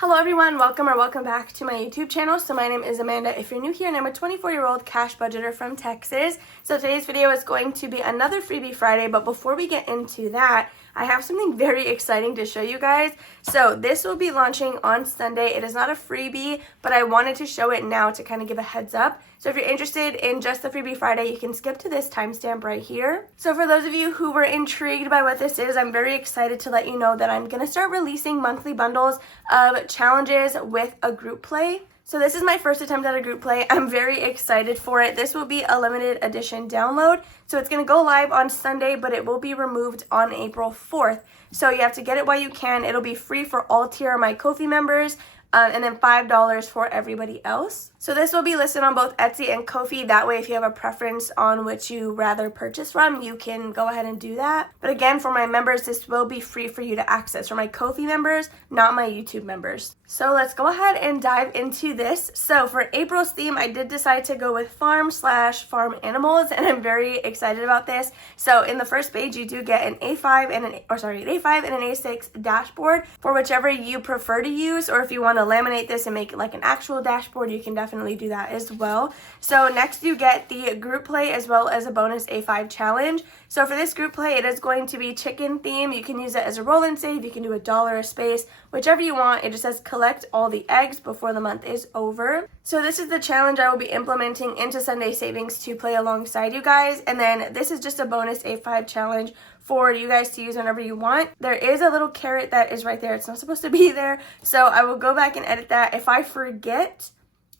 Hello everyone, welcome back to my YouTube channel. So my name is Amanda if you're new here, and I'm a 24-year-old cash budgeter from Texas. So today's video is going to be another Freebie Friday, but before we get into that, I have something very exciting to show you guys. So this will be launching on Sunday. It is not a freebie, but I wanted to show it now to kind of give a heads up. So if you're interested in just the Freebie Friday, you can skip to this timestamp right here. So for those of you who were intrigued by what this is, I'm very excited to let you know that I'm going to start releasing monthly bundles of challenges with a group play. So this is my first attempt at a group play. I'm very excited for it. This will be a limited edition download. So it's going to go live on Sunday, but it will be removed on April 4th. So you have to get it while you can. It'll be free for all tier of my KOFI members. And then $5 for everybody else. So this will be listed on both Etsy and KOFI. That way, if you have a preference on which you rather purchase from, you can go ahead and do that. But again, for my members, this will be free for you to access. For my KOFI members, not my YouTube members. So let's go ahead and dive into this. So for April's theme, I did decide to go with farm/farm animals, and I'm very excited about this. So in the first page, you do get an A5 and an A6 dashboard for whichever you prefer to use, or if you want to laminate this and make it like an actual dashboard, you can definitely do that as well. So next you get the group play as well as a bonus A5 challenge. So for this group play, it is going to be chicken theme. You can use it as a roll and save. You can do $1 a space, whichever you want. It just says collect all the eggs before the month is over. So this is the challenge I will be implementing into Sunday Savings to play alongside you guys. And then this is just a bonus A5 challenge for you guys to use whenever you want. There is a little carrot that is right there. It's not supposed to be there. So I will go back and edit that. If I forget,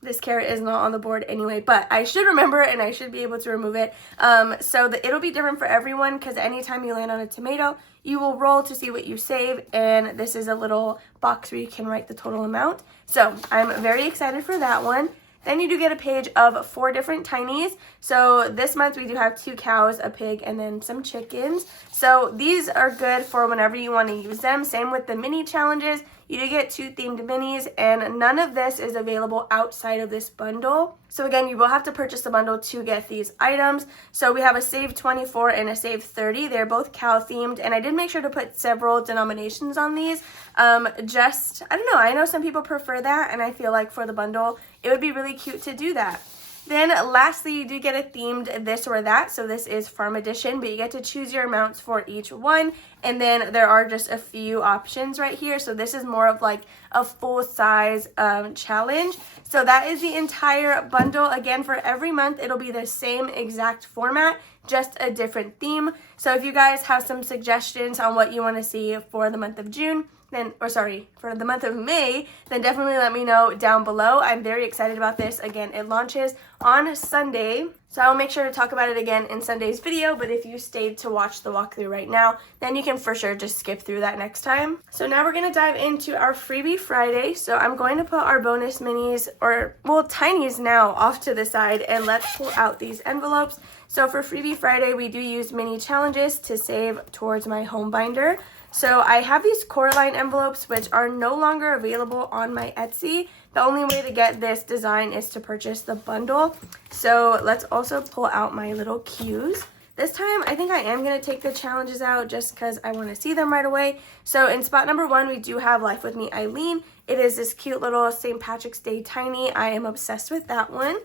this carrot is not on the board anyway, but I should remember it and I should be able to remove it. It'll be different for everyone, because anytime you land on a tomato, you will roll to see what you save, and this is a little box where you can write the total amount. So I'm very excited for that one. Then you do get a page of 4 different tinies. So this month we do have 2 cows, a pig, and then some chickens. So these are good for whenever you want to use them. Same with the mini challenges. You do get 2 themed minis, and none of this is available outside of this bundle. So again, you will have to purchase the bundle to get these items. So we have a Save 24 and a Save 30. They're both cow themed, and I did make sure to put several denominations on these. I don't know, I know some people prefer that, and I feel like for the bundle, it would be really cute to do that. Then lastly, you do get a themed this or that. So this is farm edition, but you get to choose your amounts for each one. And then there are just a few options right here. So this is more of like a full size challenge. So that is the entire bundle. Again, for every month, it'll be the same exact format, just a different theme. So if you guys have some suggestions on what you want to see for the month of June, for the month of May, then definitely let me know down below. I'm very excited about this. Again, it launches on Sunday, so I will make sure to talk about it again in Sunday's video, but if you stayed to watch the walkthrough right now, then you can for sure just skip through that next time. So now we're going to dive into our Freebie Friday. So I'm going to put our bonus minis, tinies now, off to the side, and let's pull out these envelopes. So for Freebie Friday, we do use mini challenges to save towards my home binder. So I have these core line envelopes, which are no longer available on my Etsy. The only way to get this design is to purchase the bundle. So let's also pull out my little cues. This time, I think I am going to take the challenges out just because I want to see them right away. So in spot number 1, we do have Life With Me Eileen. It is this cute little St. Patrick's Day tiny. I am obsessed with that one.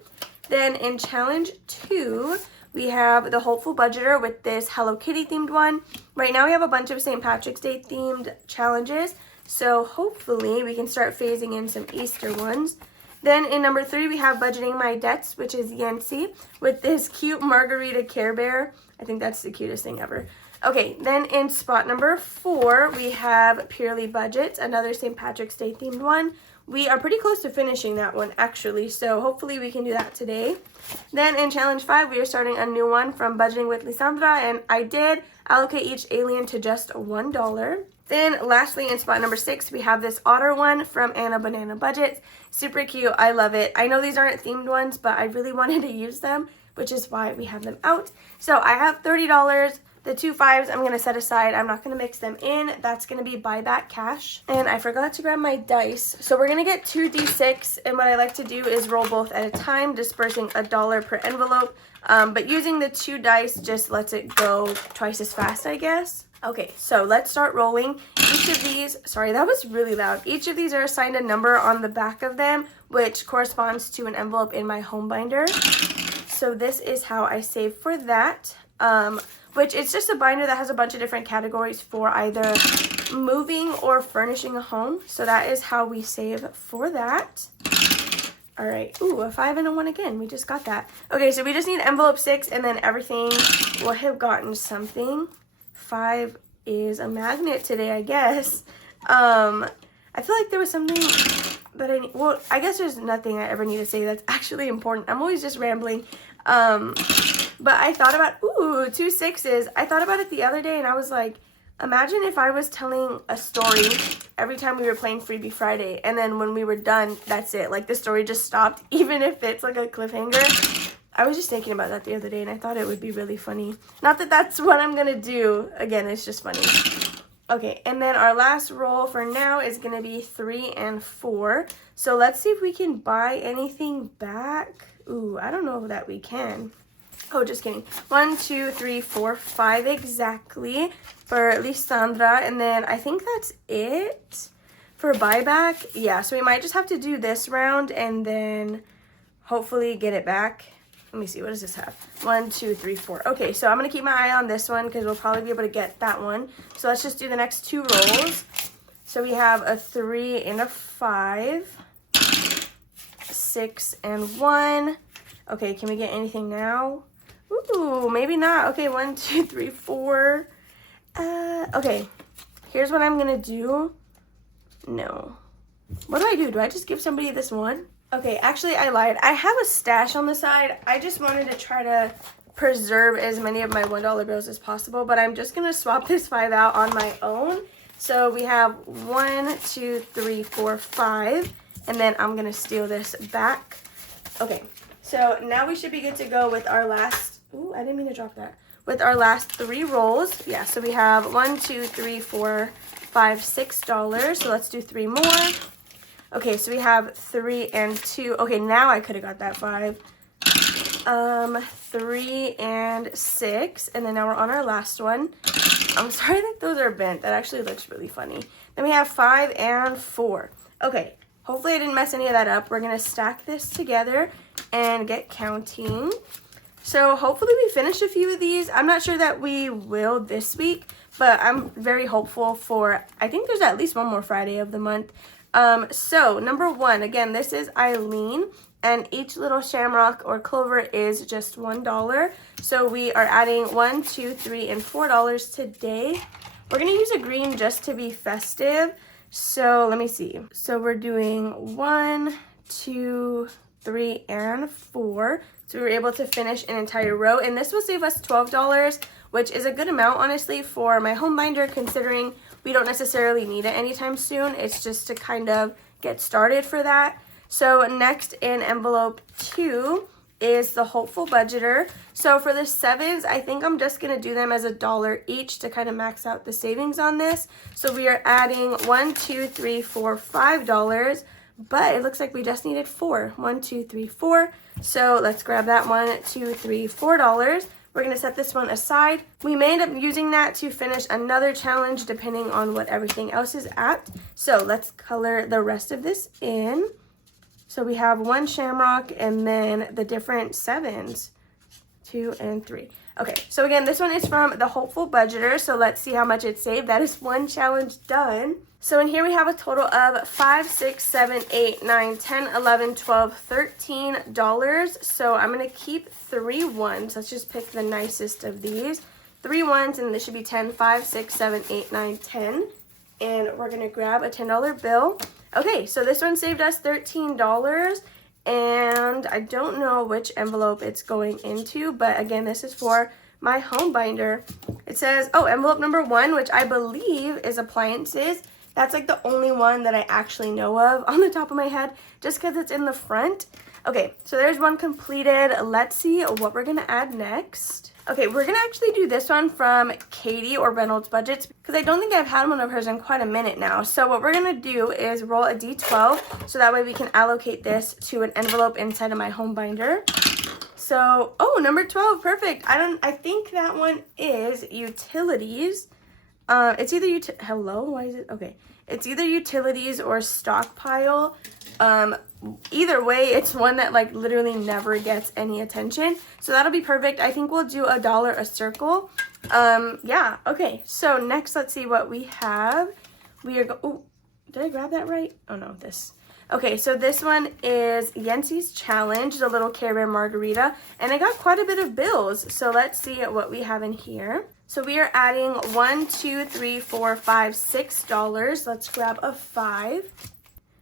Then in challenge 2, we have the Hopeful Budgeter with this Hello Kitty themed one. Right now we have a bunch of St. Patrick's Day themed challenges, so hopefully we can start phasing in some Easter ones. Then in number 3 we have Budgeting My Debts, which is Yancy, with this cute Margarita Care Bear. I think that's the cutest thing ever. Okay, then in spot number 4 we have Purely Budgets, another St. Patrick's Day themed one. We are pretty close to finishing that one, actually, so hopefully we can do that today. Then in challenge 5, we are starting a new one from Budgeting with Lisandra, and I did allocate each alien to just $1. Then lastly, in spot number 6, we have this otter one from Anna Banana Budgets. Super cute. I love it. I know these aren't themed ones, but I really wanted to use them, which is why we have them out. So I have $30. The 2 5s I'm going to set aside. I'm not going to mix them in. That's going to be buyback cash. And I forgot to grab my dice. So we're going to get 2 D6. And what I like to do is roll both at a time, dispersing $1 per envelope. But using the 2 dice just lets it go twice as fast, I guess. Okay, so let's start rolling. Each of these, sorry, that was really loud. Each of these are assigned a number on the back of them, which corresponds to an envelope in my home binder. So this is how I save for that, which it's just a binder that has a bunch of different categories for either moving or furnishing a home. So that is how we save for that. All right, ooh, a 5 and a 1 again. We just got that. Okay, so we just need envelope 6 and then everything will have gotten something. 5 is a magnet today, I guess. I feel like there was something that well, I guess there's nothing I ever need to say that's actually important. I'm always just rambling. But I thought about, ooh, 2 6s. I thought about it the other day and I was like, imagine if I was telling a story every time we were playing Freebie Friday, and then when we were done, that's it. Like, the story just stopped, even if it's like a cliffhanger. I was just thinking about that the other day, and I thought it would be really funny. Not that that's what I'm going to do. Again, it's just funny. Okay, and then our last roll for now is going to be 3 and 4. So let's see if we can buy anything back. Ooh, I don't know that we can. Oh, just kidding. 1, 2, 3, 4, 5 exactly for Lisandra. And then I think that's it for buyback. Yeah, so we might just have to do this round and then hopefully get it back. Let me see, what does this have? 1, 2, 3, 4. Okay, so I'm going to keep my eye on this one because we'll probably be able to get that one. So let's just do the next 2 rolls. So we have a 3 and a 5. 6 and 1. Okay, can we get anything now? Ooh, maybe not. Okay, 1, 2, 3, 4. Okay, here's what I'm gonna do. No. What do? Do I just give somebody this one? Okay, actually, I lied. I have a stash on the side. I just wanted to try to preserve as many of my $1 bills as possible, but I'm just gonna swap this 5 out on my own. So we have 1, 2, 3, 4, 5, and then I'm gonna steal this back. Okay, so now we should be good to go with our last. Ooh, I didn't mean to drop that. With our last 3 rolls. Yeah, so we have 1, 2, 3, 4, 5, $6. So let's do 3 more. Okay, so we have 3 and 2. Okay, now I could have got that 5. 3 and 6. And then now we're on our last one. I'm sorry that those are bent. That actually looks really funny. Then we have 5 and 4. Okay, hopefully I didn't mess any of that up. We're going to stack this together and get counting. So hopefully we finish a few of these. I'm not sure that we will this week, but I'm very hopeful for, I think there's at least one more Friday of the month. So number 1, again, this is Eileen, and each little shamrock or clover is just $1. So we are adding 1, 2, 3, and $4 today. We're going to use a green just to be festive. So let me see. So we're doing 1, 2, 3, and 4. So we were able to finish an entire row, and this will save us $12, which is a good amount, honestly, for my home binder, considering we don't necessarily need it anytime soon. It's just to kind of get started for that. So next in envelope 2 is the Hopeful Budgeter. So for the 7s, I think I'm just going to do them as $1 each to kind of max out the savings on this. So we are adding 1, 2, 3, 4, $5. But it looks like we just needed 4. 1, 2, 3, 4. So let's grab that 1, 2, 3, $4. We're going to set this one aside. We may end up using that to finish another challenge depending on what everything else is at. So let's color the rest of this in. So we have 1 shamrock and then the different 7s. 2 and 3. Okay, so again, this one is from the Hopeful Budgeter. So let's see how much it saved. That is 1 challenge done. So in here we have a total of $5, 6, 7, 8, 9, 10, 11, 12, $13. So I'm going to keep 3 ones. Let's just pick the nicest of these. 3 ones, and this should be 10, 5, 6, 7, 8, 9, 10. And we're going to grab a $10 bill. Okay, so this one saved us $13. And I don't know which envelope it's going into, but again, this is for my home binder. It says, oh, envelope number 1, which I believe is appliances. That's like the only one that I actually know of on the top of my head, just because it's in the front. Okay, so there's one completed. Let's see what we're going to add next. Okay, we're going to actually do this one from Katie or Reynolds Budgets, because I don't think I've had one of hers in quite a minute now. So what we're going to do is roll a D12, so that way we can allocate this to an envelope inside of my home binder. So, oh, number 12, perfect. I think that one is utilities. It's either hello, why is it? Okay. It's either utilities or stockpile. Either way, it's one that like literally never gets any attention. So that'll be perfect. I think we'll do $1 a circle. Yeah, okay. So next, let's see what we have. We are oh, did I grab that right? Oh no, this. Okay, so this one is Yensi's Challenge, the little Care Bear margarita, and I got quite a bit of bills. So let's see what we have in here. So we are adding $1, $2, $3, $4, $5, $6. Let's grab a 5.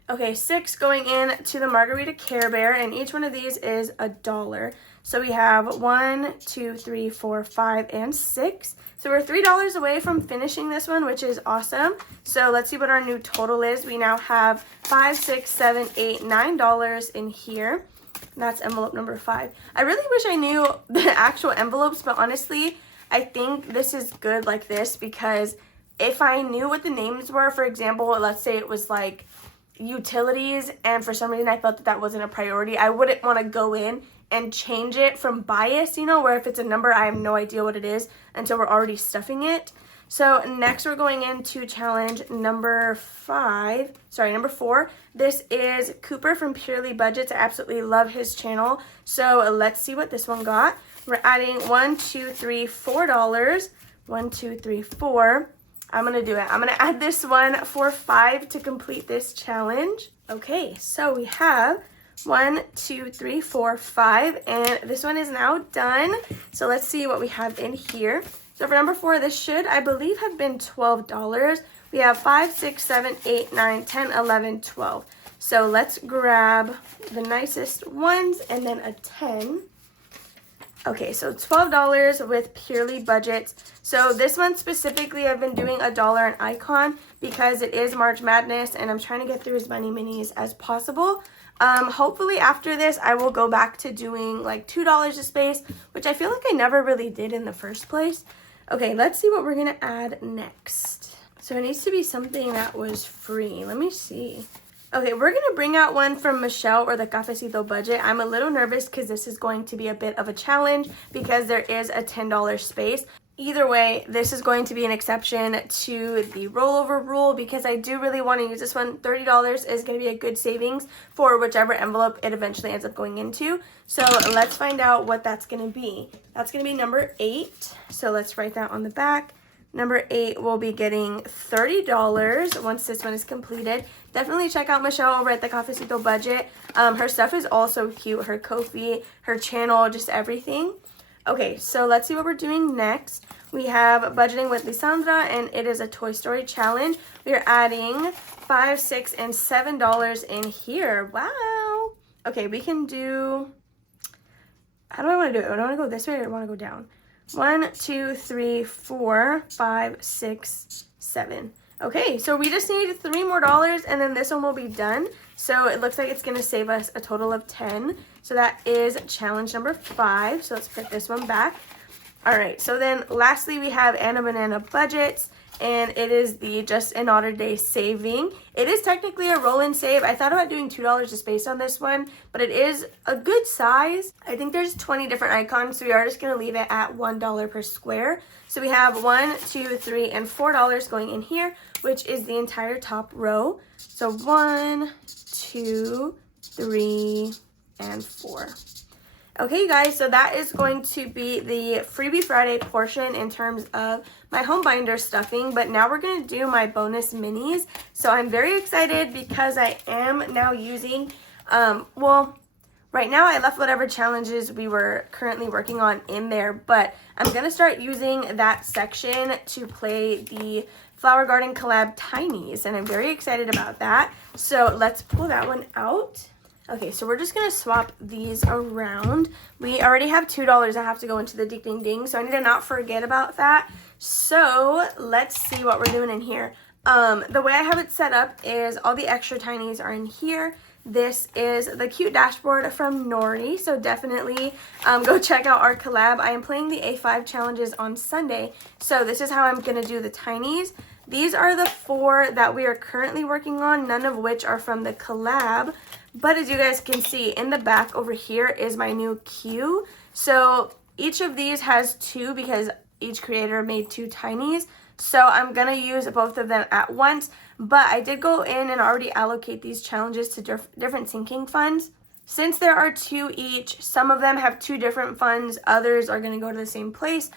Okay, 6 going in to the margarita Care Bear, and each one of these is $1. So we have 1, 2, 3, 4, 5, and 6. So we're $3 away from finishing this one, which is awesome. So let's see what our new total is. We now have $5, $6, $7, $8, $9 in here. And that's envelope number 5. I really wish I knew the actual envelopes, but honestly, I think this is good like this because if I knew what the names were, for example, let's say it was like utilities, and for some reason I felt that that wasn't a priority, I wouldn't want to go in and change it from bias, you know, where if it's a number, I have no idea what it is until we're already stuffing it. So next we're going into challenge number 4. This is Cooper from Purely Budgets. I absolutely love his channel. So let's see what this one got. We're adding $1, $2, $3, $4. 1, 2, 3, 4. I'm going to do it. I'm going to add this one for 5 to complete this challenge. Okay, so we have 1, 2, 3, 4, 5, and this one is now done. So let's see what we have in here. So for number 4, this should, I believe, have been $12. We have 5, 6, 7, 8, 9, 10, 11, 12. So let's grab the nicest ones and then a 10. Okay, so $12 with Purely Budgets. So this one specifically, I've been doing $1 an icon because it is March Madness and I'm trying to get through as many minis as possible. Hopefully after this, I will go back to doing like $2 a space, which I feel like I never really did in the first place. Okay, let's see what we're gonna add next. So it needs to be something that was free. Let me see. Okay, we're going to bring out one from Michelle or the Cafecito Budget. I'm a little nervous because this is going to be a bit of a challenge because there is a $10 space. Either way, this is going to be an exception to the rollover rule because I do really want to use this one. $30 is going to be a good savings for whichever envelope it eventually ends up going into. So let's find out what that's going to be. That's going to be number 8. So let's write that on the back. Number 8 will be getting $30 once this one is completed. Definitely check out Michelle over at the Cafecito Budget. Her stuff is also cute. Her KOFI, her channel, just everything. Okay, so let's see what we're doing next. We have Budgeting with Lisandra, and it is a Toy Story challenge. We are adding $5, $6, and $7 in here. Wow. Okay, we can do... How do I want to do it? Do I want to go this way or do I want to go down? 1, 2, 3, 4, 5, 6, 7. Okay, so we just need $3 more and then this one will be done. So it looks like it's going to save us a total of 10. So that is challenge number 5. So let's put this one back. All right, so then lastly we have Anna Banana Budgets, and it is the Just an Otter Day saving. It is technically a roll-in save. I thought about doing $2 a space on this one, but it is a good size. I think there's 20 different icons, so we are just going to leave it at $1 per square. So we have 1, 2, 3, and $4 going in here, which is the entire top row. So 1, 2, 3, and 4. Okay, guys, so that is going to be the Freebie Friday portion in terms of my home binder stuffing, but now we're going to do my bonus minis. So I'm very excited because I am now using, well, right now I left whatever challenges we were currently working on in there, but I'm going to start using that section to play the Flower Garden Collab Tinies, and I'm very excited about that. So let's pull that one out. Okay, so we're just going to swap these around. We already have $2 that have to go into the ding ding ding, so I need to not forget about that. So let's see what we're doing in here. The way I have it set up is all the extra tinies are in here. This is the cute dashboard from Nori, so definitely go check out our collab. I am playing the A5 challenges on Sunday, so this is how I'm going to do the tinies. These are the 4 that we are currently working on, none of which are from the collab. But as you guys can see, in the back over here is my new queue. So each of these has 2 because each creator made 2 tinies. So I'm going to use both of them at once. But I did go in and already allocate these challenges to different sinking funds. Since there are 2 each, some of them have 2 different funds. Others are going to go to the same place.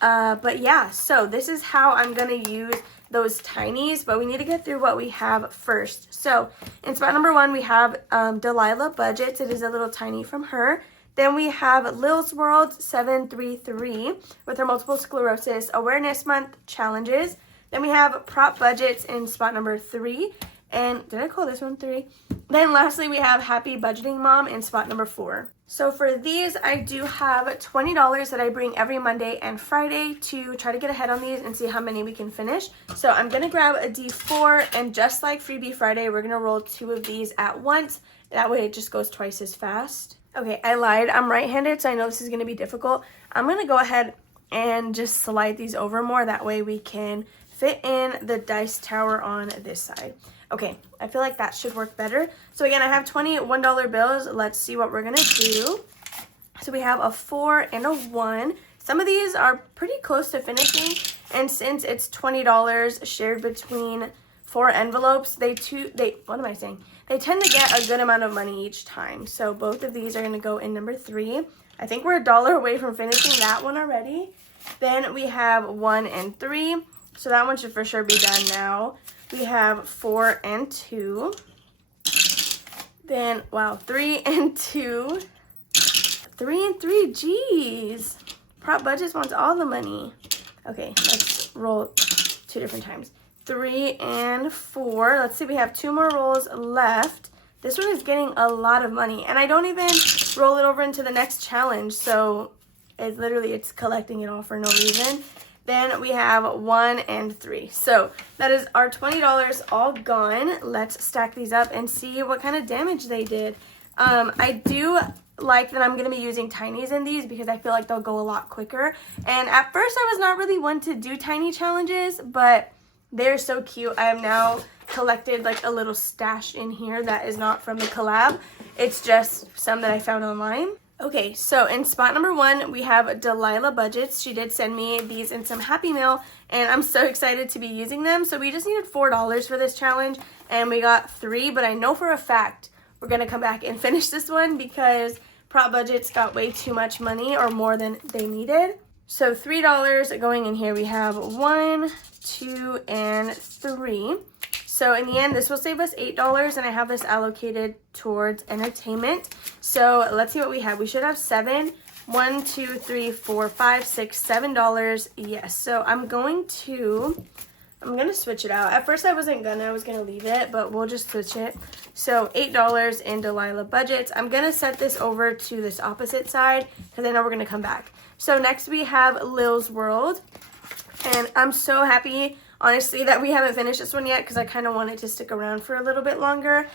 But yeah, so this is how I'm going to use those tinies, but we need to get through what we have first. So in spot number 1, we have Delilah Budgets. It is a little tiny from her. Then we have Lil's World 733 with her multiple sclerosis awareness month challenges. Then we have Prop Budgets in spot number 3. And did I call this one 3? Then lastly, we have Happy Budgeting Mom in spot number 4. So for these, I do have $20 that I bring every Monday and Friday to try to get ahead on these and see how many we can finish. So I'm going to grab a D4, and just like Freebie Friday, we're going to roll 2 of these at once. That way it just goes twice as fast. Okay, I lied. I'm right-handed, so I know this is going to be difficult. I'm going to go ahead and just slide these over more. That way we can fit in the dice tower on this side. Okay, I feel like that should work better. So again, I have 20 $1 bills. Let's see what we're gonna do. So we have a 4 and a 1. Some of these are pretty close to finishing, and since it's $20 shared between 4 envelopes, they tend to get a good amount of money each time. So both of these are gonna go in number 3. I think we're $1 away from finishing that one already. Then we have 1 and 3. So that one should for sure be done now. We have 4 and 2. Then, wow, 3 and 2. 3 and 3, geez. Prop Budgets wants all the money. Okay, let's roll 2 different times. 3 and 4. Let's see, we have 2 more rolls left. This one is getting a lot of money. And I don't even roll it over into the next challenge. So, it's collecting it all for no reason. Then we have 1 and 3. So that is our $20 all gone. Let's stack these up and see what kind of damage they did. I do like that I'm going to be using tinies in these because I feel like they'll go a lot quicker. And at first I was not really one to do tiny challenges, but they're so cute. I have now collected like a little stash in here that is not from the collab. It's just some that I found online. Okay, so in spot number 1, we have Delilah Budgets. She did send me these in some Happy Mail, and I'm so excited to be using them. So we just needed $4 for this challenge, and we got 3, but I know for a fact we're going to come back and finish this one because Prop Budgets got way too much money, or more than they needed. So $3 going in here. We have 1, 2, and 3. So in the end, this will save us $8, and I have this allocated towards entertainment. So let's see what we have. We should have 7. 1, 2, 3, 4, 5, 6, $7. Yes. So I'm gonna switch it out. At first I was gonna leave it, but we'll just switch it. So $8 in Delilah Budgets. I'm gonna set this over to this opposite side because I know we're gonna come back. So next we have Lil's World, and I'm so happy, honestly, that we haven't finished this one yet because I kind of wanted to stick around for a little bit longer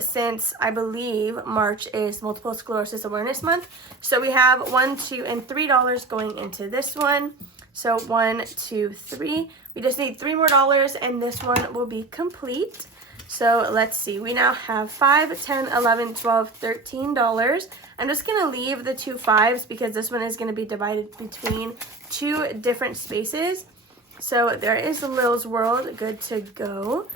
since I believe March is Multiple Sclerosis Awareness Month. So we have $1, $2, and $3 going into this one. So 1, 2, 3. We just need $3 more and this one will be complete. So let's see. We now have $5, $10, $11, $12, $13. I'm just going to leave the 2 5s because this one is going to be divided between 2 different spaces. So there is Lil's World, good to go.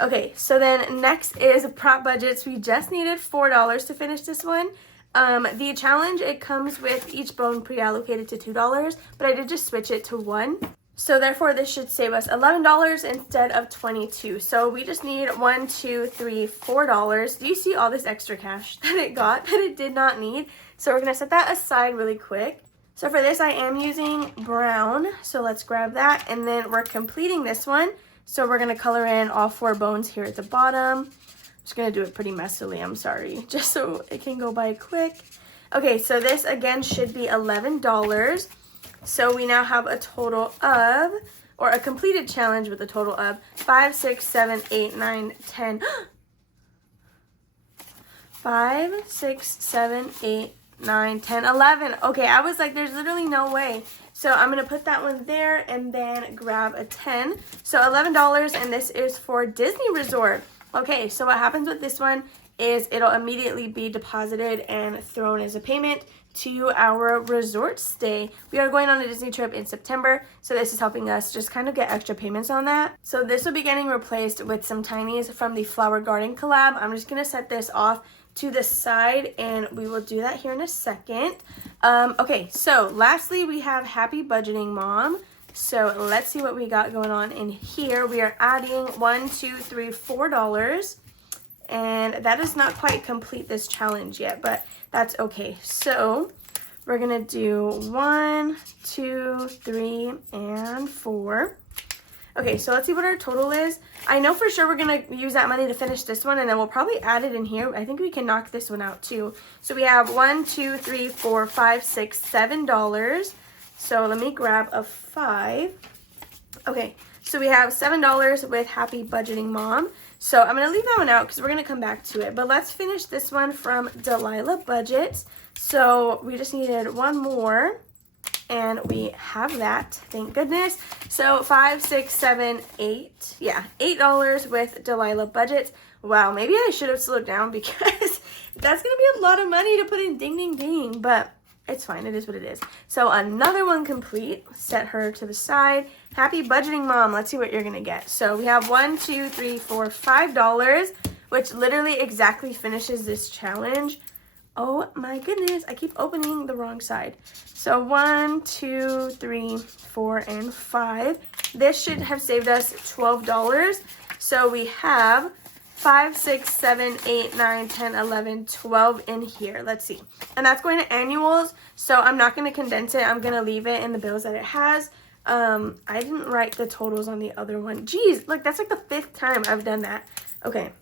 Okay, so then next is Prop Budgets. We just needed $4 to finish this one. The challenge, it comes with each bone pre-allocated to $2, but I did just switch it to 1. So therefore, this should save us $11 instead of $22. So we just need $1, 2, 3, $4. Do you see all this extra cash that it got that it did not need? So we're going to set that aside really quick. So for this, I am using brown. So let's grab that. And then we're completing this one. So we're going to color in all 4 bones here at the bottom. I'm just going to do it pretty messily. I'm sorry. Just so it can go by quick. Okay, so this again should be $11. So we now have a total of, or a completed challenge with a total of 5, 6, 7, 8, 9, 10. 5, 6, 7, 8, 9, 10, 11. Okay, I was like, there's literally no way. So I'm going to put that one there and then grab a 10. So $11, and this is for Disney Resort. Okay, so what happens with this one is it'll immediately be deposited and thrown as a payment to our resort stay. We are going on a Disney trip in September, so this is helping us just kind of get extra payments on that. So this will be getting replaced with some tinies from the Flower Garden collab. I'm just gonna set this off to the side and we will do that here in a second. Okay, so lastly we have Happy Budgeting Mom. So let's see what we got going on in here. We are adding $4, and that does not quite complete this challenge yet, but that's okay. So we're gonna do 1, 2, 3, and 4. Okay, so let's see what our total is. I know for sure we're gonna use that money to finish this one, and then we'll probably add it in here. I think we can knock this one out too. So we have $1, 2, 3, 4, 5, 6, $7. So let me grab a 5. Okay, so we have $7 with Happy Budgeting Mom. So I'm going to leave that one out because we're going to come back to it. But let's finish this one from Delilah Budgets. So we just needed one more. And we have that. Thank goodness. So 5, 6, 7, 8. Yeah, $8 with Delilah Budgets. Wow, maybe I should have slowed down because that's going to be a lot of money to put in ding, ding, ding. But it's fine. It is what it is. So another one complete. Set her to the side. Happy Budgeting Mom. Let's see what you're going to get. So we have $1, 2, 3, 4, $5, which literally exactly finishes this challenge. Oh my goodness. I keep opening the wrong side. So 1, 2, 3, 4, and 5. This should have saved us $12. So we have 5, 6, 7, 8, 9, 10, 11, 12 in here. Let's see. And that's going to annuals, so I'm not going to condense it. I'm going to leave it in the bills that it has. I didn't write the totals on the other one. Jeez, look, that's like the 5th time I've done that. Okay.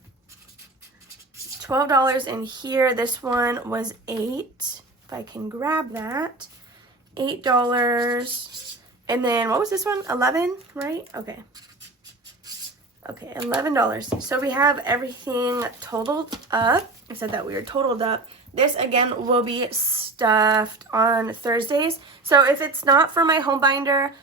$12 in here. This one was 8. If I can grab that. $8. And then what was this one? 11, right? Okay. Okay, $11. So we have everything totaled up. I said that weird, totaled up. This, again, will be stuffed on Thursdays. So if it's not for my home binder,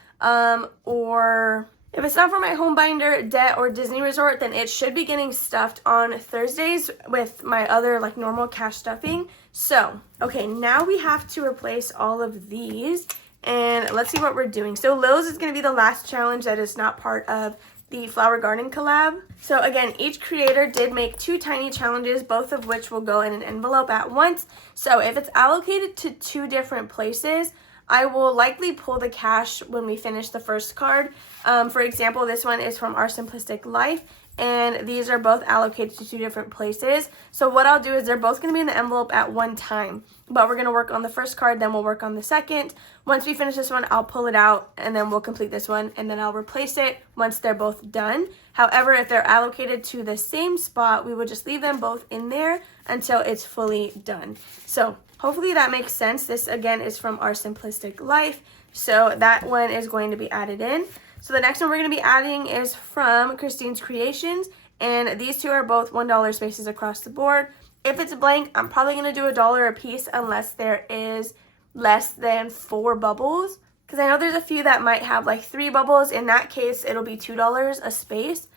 or if it's not for my home binder, debt, or Disney Resort, then it should be getting stuffed on Thursdays with my other, like, normal cash stuffing. So, okay, now we have to replace all of these. And let's see what we're doing. So Lil's is going to be the last challenge that is not part of the Flower Garden collab. So again, each creator did make 2 tiny challenges, both of which will go in an envelope at once. So if it's allocated to 2 different places, I will likely pull the cash when we finish the first card. For example, this one is from Our Simplistic Life, and these are both allocated to 2 different places. So what I'll do is they're both going to be in the envelope at one time, but we're going to work on the first card, then we'll work on the second. Once we finish this one, I'll pull it out, and then we'll complete this one, and then I'll replace it once they're both done. However, if they're allocated to the same spot, we will just leave them both in there until it's fully done. So hopefully that makes sense. This, again, is from Our Simplistic Life, so that one is going to be added in. So the next one we're going to be adding is from Christine's Creations, and these 2 are both $1 spaces across the board. If it's blank, I'm probably going to do $1 a piece unless there is less than 4 bubbles, because I know there's a few that might have like 3 bubbles. In that case, it'll be $2 a space.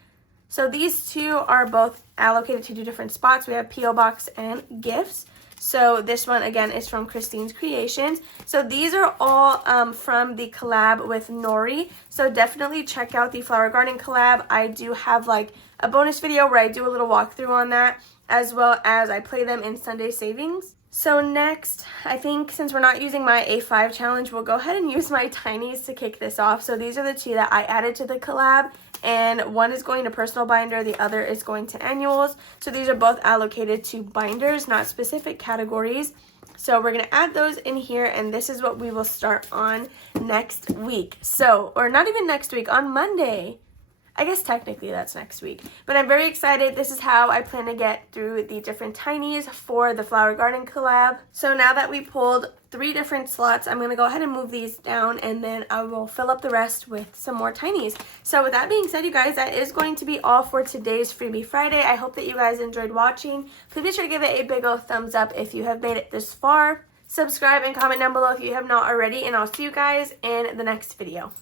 So these 2 are both allocated to 2 different spots. We have P.O. Box and Gifts. So this one, again, is from Christine's Creations. So these are all from the collab with Nori. So definitely check out the Flower Garden collab. I do have like a bonus video where I do a little walkthrough on that, as well as I play them in Sunday Savings. So next, I think since we're not using my A5 challenge, we'll go ahead and use my tinies to kick this off. So these are the 2 that I added to the collab, and one is going to personal binder, the other is going to annuals. So these are both allocated to binders, not specific categories. So we're going to add those in here, and this is what we will start on next week. So, or not even next week, on Monday. I guess technically that's next week, but I'm very excited. This is how I plan to get through the different tinies for the Flower Garden collab. So now that we pulled 3 different slots, I'm going to go ahead and move these down, and then I will fill up the rest with some more tinies. So with that being said, you guys, that is going to be all for today's Freebie Friday. I hope that you guys enjoyed watching. Please be sure to give it a big old thumbs up if you have made it this far. Subscribe and comment down below if you have not already, and I'll see you guys in the next video.